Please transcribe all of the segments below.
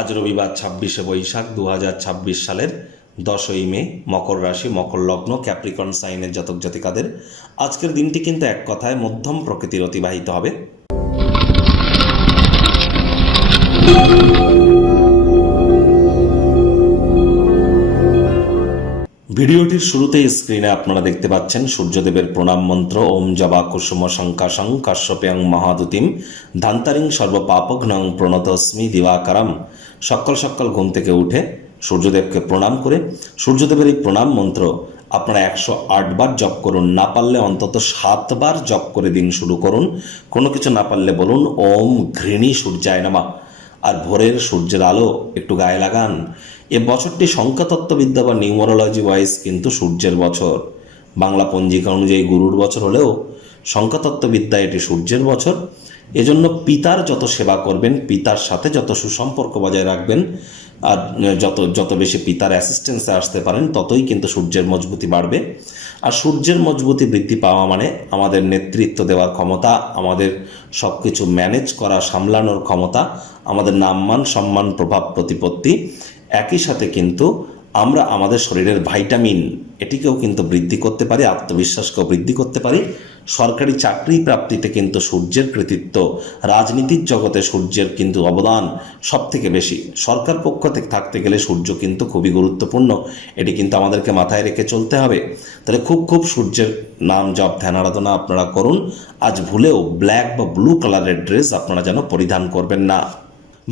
আজ রবিবার ২৬শে বৈশাখ ২০২৬ সালের ১০ই মে, মকর রাশি, মকর লগ্ন, ক্যাপ্রিকর্ন সাইনের জাতক জাতিকাদের আজকের দিনটি কিন্তু এক কথায় মধ্যম প্রকৃতির অতিবাহিত হবে। ভিডিওটির শুরুতেই স্ক্রিনে আপনারা দেখতে পাচ্ছেন সূর্যদেবের প্রণাম মন্ত্র ওম জবা কুসুম শঙ্কাশং কাশ্যপেয়ং মহাদুতিম ধান্তারিং সর্বপাপঘ্নং প্রণতস্মি দিবাকারম। সকাল সকাল ঘুম থেকে উঠে সূর্যদেবকে প্রণাম করে সূর্যদেবের এই প্রণাম মন্ত্র আপনারা ১০৮ বার জপ করুন, না পারলে অন্তত ৭ বার জপ করে দিন শুরু করুন। কোনো কিছু না পারলে বলুন ওম ঘৃণী সূর্যায় নমঃ। আর ভোরের সূর্যের আলো একটু গায়ে লাগান। এ বছরটি সংখ্যাতত্ত্ববিদ্যা বা নিউমারোলজি ওয়াইজ কিন্তু সূর্যের বছর। বাংলা পঞ্জিকা অনুযায়ী গুরুর বছর হলেও সংখ্যাতত্ত্ববিদ্যা এটি সূর্যের বছর। এজন্য পিতার যত সেবা করবেন, পিতার সাথে যত সুসম্পর্ক বজায় রাখবেন, আর যত বেশি পিতার অ্যাসিস্ট্যান্সে আসতে পারেন, ততই কিন্তু সূর্যের মজবুতি বাড়বে। আর সূর্যের মজবুতি বৃদ্ধি পাওয়া মানে আমাদের নেতৃত্ব দেওয়ার ক্ষমতা, আমাদের সব কিছু ম্যানেজ করা, সামলানোর ক্ষমতা, আমাদের নামমান সম্মান প্রভাব প্রতিপত্তি, একই সাথে কিন্তু আমরা আমাদের শরীরের ভাইটামিন এটিকেও কিন্তু বৃদ্ধি করতে পারি, আত্মবিশ্বাসকেও বৃদ্ধি করতে পারি। সরকারি চাকরি প্রাপ্তিতে কিন্তু সূর্যের কৃতিত্ব, রাজনীতির জগতে সূর্যের কিন্তু অবদান সব থেকে বেশি। সরকার পক্ষ থেকে থাকতে গেলে সূর্য কিন্তু খুবই গুরুত্বপূর্ণ, এটি কিন্তু আমাদেরকে মাথায় রেখে চলতে হবে। তাহলে খুব সূর্যের নাম জপ ধ্যান আরাধনা আপনারা করুন। আজ ভুলেও ব্ল্যাক বা ব্লু কালারের ড্রেস আপনারা যেন পরিধান করবেন না।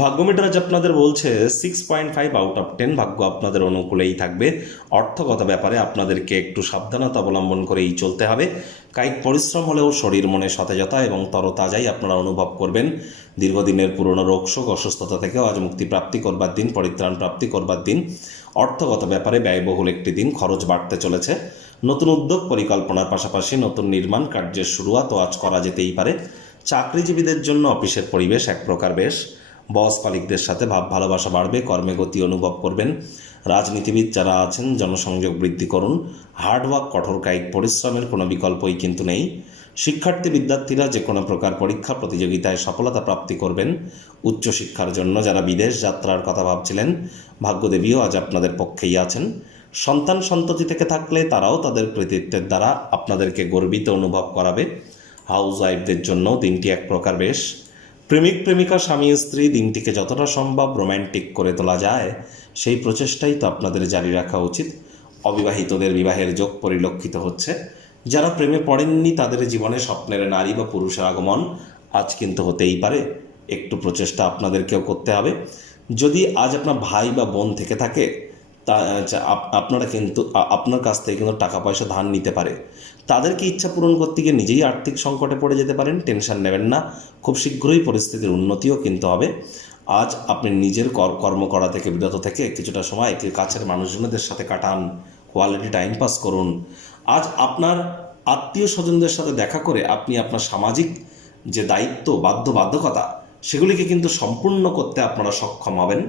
ভাগ্য মিটার আজ আপনাদের বলছে 6.5 আউট অফ 10, ভাগ্য আপনাদের অনুকূলেই থাকবে। অর্থগত ব্যাপারে আপনাদেরকে একটু সাবধানতা অবলম্বন করেই চলতে হবে। কায়িক পরিশ্রম হলেও শরীর মনে সতেজতা এবং তরতাজাই আপনারা অনুভব করবেন। দীর্ঘদিনের পুরনো রোগশোক অসুস্থতা থেকেও আজ মুক্তি প্রাপ্তি করবার দিন, পরিত্রাণ প্রাপ্তি করবার দিন। অর্থগত ব্যাপারে ব্যয়বহুল একটি দিন, খরচ বাড়তে চলেছে। নতুন উদ্যোগ পরিকল্পনার পাশাপাশি নতুন নির্মাণ কার্যের শুরুয়াতও আজ করা যেতেই পারে। চাকরিজীবীদের জন্য অফিসের পরিবেশ এক প্রকার বেশ। বস কলিগদের সাথে ভাব ভালোবাসা বাড়বে, কর্মে গতি অনুভব করবেন। রাজনীতিবিদ যারা আছেন জনসংযোগ বৃদ্ধি করুন। হার্ডওয়ার্ক, কঠোর কায়িক পরিশ্রমের কোনো বিকল্পই কিন্তু নেই। শিক্ষার্থী বিদ্যার্থীরা যে কোনো প্রকার পরীক্ষা প্রতিযোগিতায় সফলতা প্রাপ্তি করবেন। উচ্চশিক্ষার জন্য যারা বিদেশ যাত্রার কথা ভাবছিলেন, ভাগ্যদেবীও আজ আপনাদের পক্ষেই আছেন। সন্তান সন্ততি থেকে থাকলে তারাও তাদের কৃতিত্বের দ্বারা আপনাদেরকে গর্বিত অনুভব করাবে। হাউস ওয়াইফদের জন্য দিনটি এক প্রকার বেশ। প্রেমিক প্রেমিকা স্বামী স্ত্রী দিনটিকে যতটা সম্ভব রোম্যান্টিক করে তোলা যায় সেই প্রচেষ্টাই তো আপনাদের জারি রাখা উচিত। অবিবাহিতদের বিবাহের যোগ পরিলক্ষিত হচ্ছে। যারা প্রেমে পড়েননি তাদের জীবনে স্বপ্নের নারী বা পুরুষের আগমন আজ কিন্তু হতেই পারে। একটু প্রচেষ্টা আপনাদেরকেও করতে হবে। যদি আজ আপনার ভাই বা বোন থেকে থাকে তা আপনারা কিন্তু আপনার কাছ থেকে কিন্তু টাকা পয়সা ধার নিতে পারে। তাদেরকে ইচ্ছা পূরণ করতে গিয়ে নিজেই আর্থিক সংকটে পড়ে যেতে পারেন। টেনশন নেবেন না, খুব শীঘ্রই পরিস্থিতির উন্নতিও কিন্তু হবে। আজ আপনি নিজের কর্ম করা থেকে বিরত থেকে কিছুটা সময় কাছের মানুষজনদের সাথে কাটান, কোয়ালিটি টাইম পাস করুন। আজ আপনার আত্মীয় স্বজনদের সাথে দেখা করে আপনি আপনার সামাজিক যে দায়িত্ব, বাধ্যবাধকতা, সেগুলিকে কিন্তু সম্পূর্ণ করতে আপনারা সক্ষম হবেন।